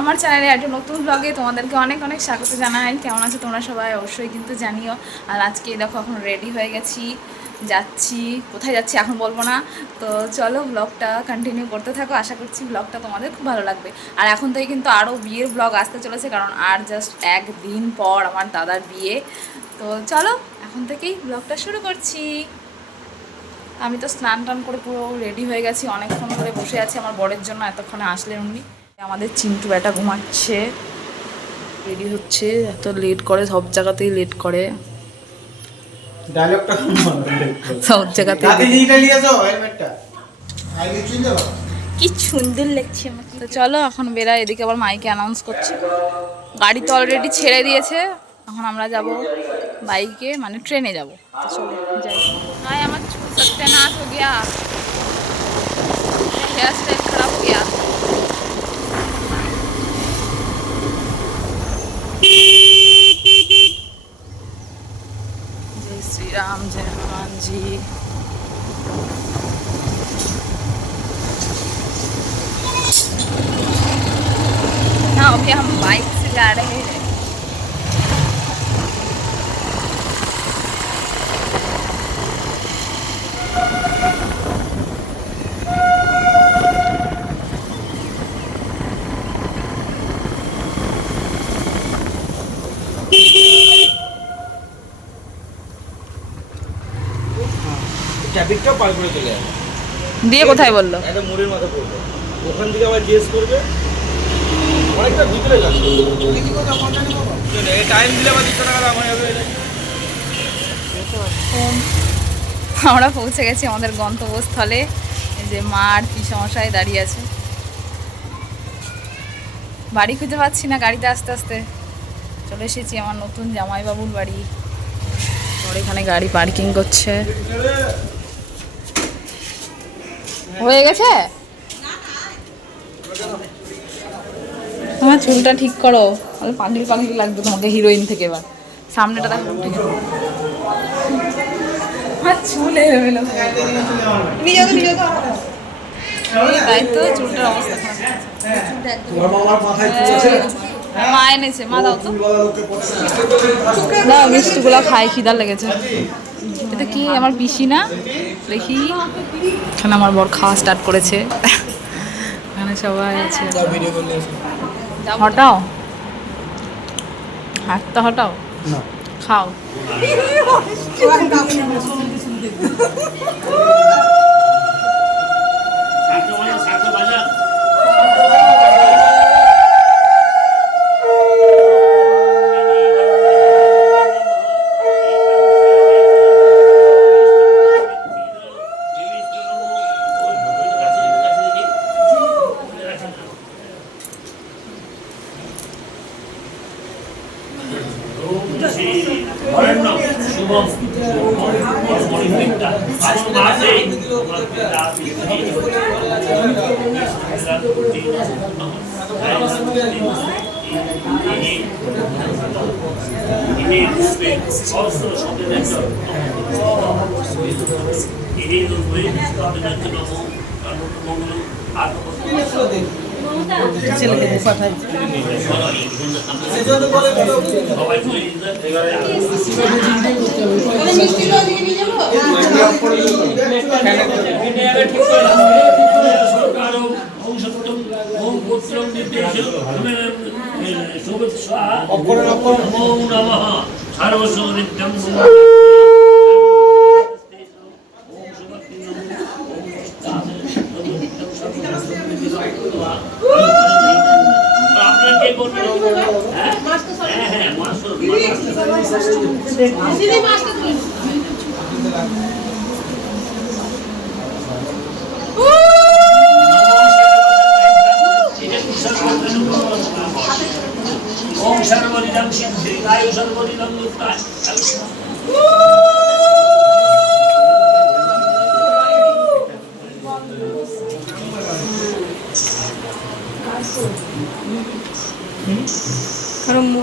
আমার চ্যানেলে একটা নতুন ব্লগে তোমাদেরকে অনেক অনেক স্বাগত জানাই। কেমন আছো তোমরা সবাই? অবশ্যই কিন্তু জানিও। আর আজকে দেখো এখন রেডি হয়ে গেছি, যাচ্ছি। কোথায় যাচ্ছি এখন বলব না। তো চলো ব্লগটা কন্টিনিউ করতে থাকো। আশা করছি ব্লগটা তোমাদের খুব ভালো লাগবে। আর এখন থেকে কিন্তু আরও বিয়ের ব্লগ আসতে চলেছে, কারণ আর জাস্ট একদিন পর আমার দাদার বিয়ে। তো চলো এখন থেকেই ব্লগটা শুরু করছি। আমি তো স্নান টান করে পুরো রেডি হয়ে গেছি। অনেকক্ষণ ধরে বসে আছি। আমার বরের জন্য এতক্ষণে আসলেন উনি। আমাদের চিন্টু বেটা ঘুমাচ্ছে রেডি হচ্ছে এত লেট করে সব জায়গাতেই লেট করে ডায়লগটা সব জায়গাতেই রাতে জিনিসটা নিয়ে যাও হেলমেটটা আগে চুল দাও কি সুন্দর লাগছে আমাকে তো চলো এখন বেরা এদিকে আবার মাইকে অ্যানাউন্স করছে গাড়ি তো অলরেডি ছেড়ে দিয়েছে এখন আমরা যাব বাইকে মানে ট্রেনে যাব তো চলো যাই হাই আমার চুল सत्यानाश हो गया हेयर स्टाइल खराब हो गया ট্রাফিকটাও পার করে চলে যাবে দিয়ে কোথায় বলল? একটা মোড়ের মাথা পড়বে। ওখান থেকে আবার করবে। অনেকটা ভিতরে যাচ্ছে। টাইম দিলে আবার দুশো টাকা আমরা পৌঁছে গেছি আমাদের গন্তব্যস্থলে। এই যে মা আর পিসমশাই দাঁড়িয়ে আছে। বাড়ি খুঁজে পাচ্ছি না গাড়িতে আস্তে আস্তে। চলে এসেছি আমার নতুন জামাইবাবুর বাড়ি। ওর এখানে গাড়ি পার্কিং করছে। হয়ে গেছে? তোমার চুলটা ঠিক করো। পাগলি পাগলি লাগবে তোমাকে হিরোইন থেকে এবার। সামনেটা দেখো। চুল এলোমেলো তাই তো চুলটার অবস্থা আছে? মা এনেছে মা দাও তো। মিষ্টিগুলো খাই খিদা লেগেছে। এটা কি আমার পিসি না? দেখি। এখানে আমার বর খাওয়া স্টার্ট করেছে। এখানে সবাই আছে। হটাও। হাতটা হটাও। না। খাও। এই মঙ্গল ছেলেকে পাঠাই সবাই সরকারম ওম সত্যম ওম পুত্রম নির্দেশ শুভেচ্ছা অপরের অপর নমো নমঃ সর্বসৌরিত্যম আপনার কে করবেন হ্যাঁ হ্যাঁ হ্যাঁ মাস্টার ওম সর্বরিদম সিদ্ধি আয়ু সর্বরিদম মুক্তায় কারণ ও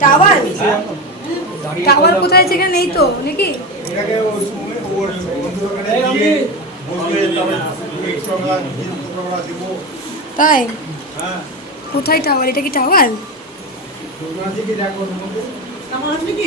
টাওয়ার টাওয়ার কোথায়? সেখানে নেই তো নাকি? তাই? কোথায় টাওয়ার এটা কি টাওয়ার আমার কি?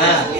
Nah.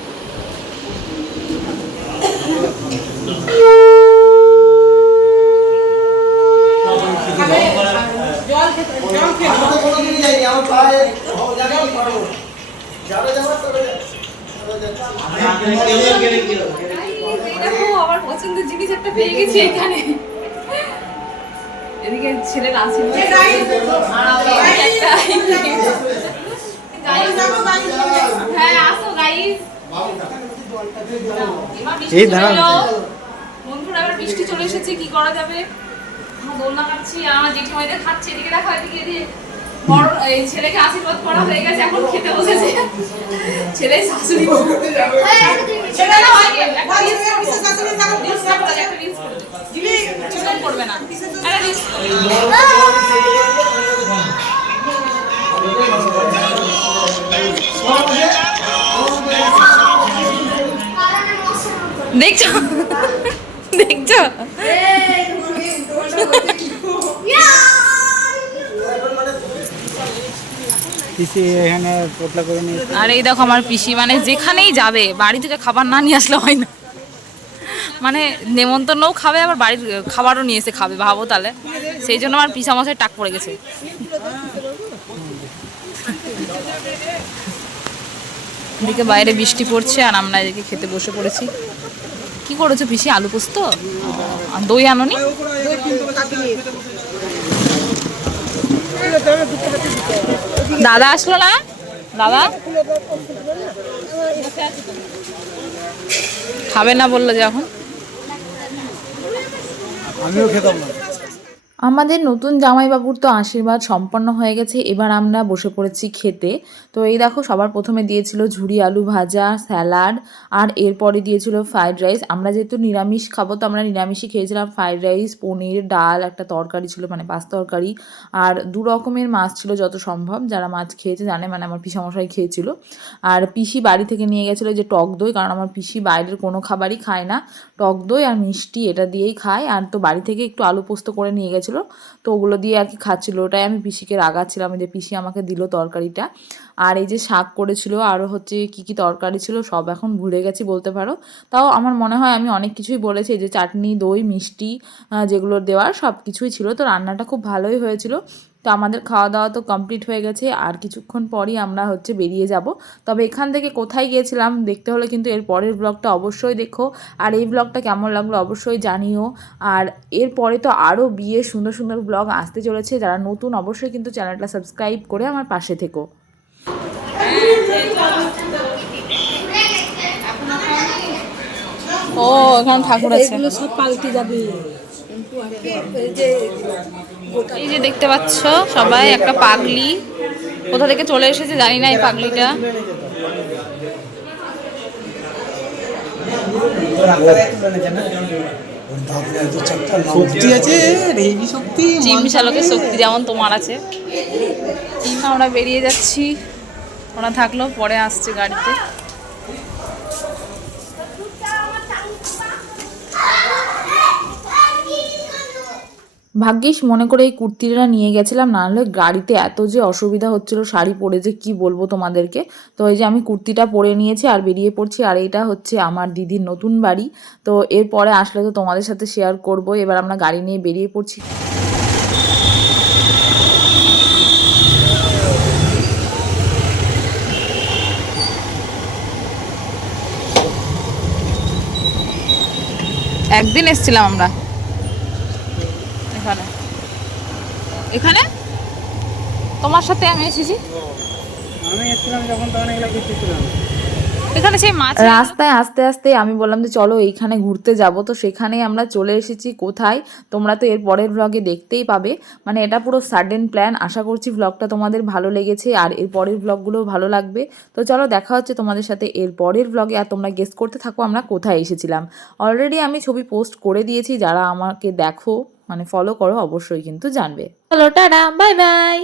এই দাঁড়াও। বন্ধুরা আবার বৃষ্টি চলে এসেছে কি করা যাবে? দোলনা কাটছি আমার জেঠিমাইদের খাচ্ছে এদিকে দেখো এদিকে এদিকে। বড় এই ছেলেকে আশীর্বাদ করা হয়ে গেছে এখন খেতে বসেছে। ছেলে শাশুড়ি। না হয় করবে। ছেলে করবে না। দেখছ? দেখছ? আর এই দেখো আমার পিসি মানে যেখানেই যাবে বাড়ি থেকে খাবার না নিয়ে আসলে হয় না। মানে নেমন্তন্নও খাবে আবার বাড়ির খাবারও নিয়ে এসে খাবে ভাবো তাহলে। সেই জন্য আমার পিসা মশাই টাক পড়ে গেছে। এদিকে বাইরে বৃষ্টি পড়ছে আর আমরা এদিকে খেতে বসে পড়েছি। কি করেছ পিসি? আলু পোস্ত? দই আনোনি? দাদা আসলো না? দাদা? খাবে না বলল যে এখন আমিও খেতাম না। আমাদের নতুন জামাইবাবুর তো আশীর্বাদ সম্পন্ন হয়ে গেছে, এবার আমরা বসে পড়েছি খেতে। তো এই দেখো, সবার প্রথমে দিয়েছিল ঝুড়ি আলু ভাজা, স্যালাড, আর এরপরে দিয়েছিল ফ্রাইড রাইস। আমরা যেহেতু নিরামিষ খাব, তো আমরা নিরামিষই খেয়েছিলাম। ফ্রাইড রাইস, পনির, ডাল, একটা তরকারি ছিল মানে পাঁচ তরকারি। আর দু রকমের মাছ ছিল যত সম্ভব, যারা মাছ খেয়েছে জানে মানে আমার পিসামশাই খেয়েছিল। আর পিসি বাড়ি থেকে নিয়ে গেছিল যে টক দই, কারণ আমার পিসি বাইরের কোনো খাবারই খায় না। টক দই আর মিষ্টি, এটা দিয়েই খায়। আর তো বাড়ি থেকে একটু আলু পোস্ত করে নিয়ে গেছিল তো ওগুলো দিয়ে আর কি খাচ্ছিল। ওটাই আমি পিসিকে রাগাচ্ছিলাম যে, পিসি আমাকে দিল তরকারিটা। আর এই যে শাক করেছিল, আরও হচ্ছে কি কি তরকারি ছিল, সব এখন ভুলে গেছি বলতে পারো। তাও আমার মনে হয় আমি অনেক কিছুই বলেছি যে চাটনি, দই, মিষ্টি যেগুলো দেওয়ার সব কিছুই ছিল। তো রান্নাটা খুব ভালোই হয়েছিল। তো আমাদের খাওয়া দাওয়া তো কমপ্লিট হয়ে গেছে আর কিছুক্ষণ পরই আমরা হচ্ছে বেরিয়ে যাব। তবে এখান থেকে কোথায় গিয়েছিলাম দেখতে হলে কিন্তু এর পরের ব্লগটা অবশ্যই দেখো। আর এই ব্লগটা কেমন লাগল অবশ্যই জানিও। আর এরপরে তো আরও বিয়ে সুন্দর সুন্দর ব্লগ আসতে চলেছে যারা নতুন অবশ্যই কিন্তু চ্যানেলটা সাবস্ক্রাইব করে আমার পাশে থেকো। ও এখানে ঠাকুর আছে। এগুলো সব পাল্টে যাবে। এই যে এই যে দেখতে পাচ্ছ সবাই একটা পাগলি। কোথা থেকে চলে এসেছে জানি না এই পাগলিটা। শক্তি যেমন তোমার আছে। আমরা বেরিয়ে যাচ্ছি। ওরা থাকল পরে আসছে গাড়িতে। ভাগ্যিস মনে করে এই কুর্তিটা নিয়ে গেছিলাম নাহলে গাড়িতে এত যে অসুবিধা হচ্ছিল, শাড়ি পরে যে কি বলব তোমাদেরকে। তো এই যে আমি কুর্তিটা পরে নিয়েছি আর বেরিয়ে পড়ছি, আর এইটা হচ্ছে আমার দিদির নতুন বাড়ি। তো এরপরে আসলে তো তোমাদের সাথে শেয়ার করব, এবার আমরা গাড়ি নিয়ে বেরিয়ে পড়ছি। একদিন এসছিলাম আমরা এখানে এখানে? তোমার সাথে আমি এসেছি। আমি এসেছিলাম যখন তখন এগুলো কিছু ছিল না। এখানে সেই মাছ রাস্তায় আস্তে আস্তে আমি বললাম যে চলো এইখানে ঘুরতে যাব। তো সেখানে আমরা চলে এসেছি কোথায়? তোমরা তো এর পরের ব্লগে দেখতেই পাবে। মানে এটা পুরো সাডেন প্ল্যান আশা করছি ব্লগটা তোমাদের ভালো লেগেছে আর এর পরের ব্লগগুলোও ভালো লাগবে। তো চলো দেখা হচ্ছে তোমাদের সাথে এর পরের ব্লগে আর তোমরা গেস করতে থাকো আমরা কোথায় এসেছিলাম। অলরেডি আমি ছবি পোস্ট করে দিয়েছি। যারা আমাকে দেখো মানে ফলো করো অবশ্যই কিন্তু জানবে। চলো টাটা বাই বাই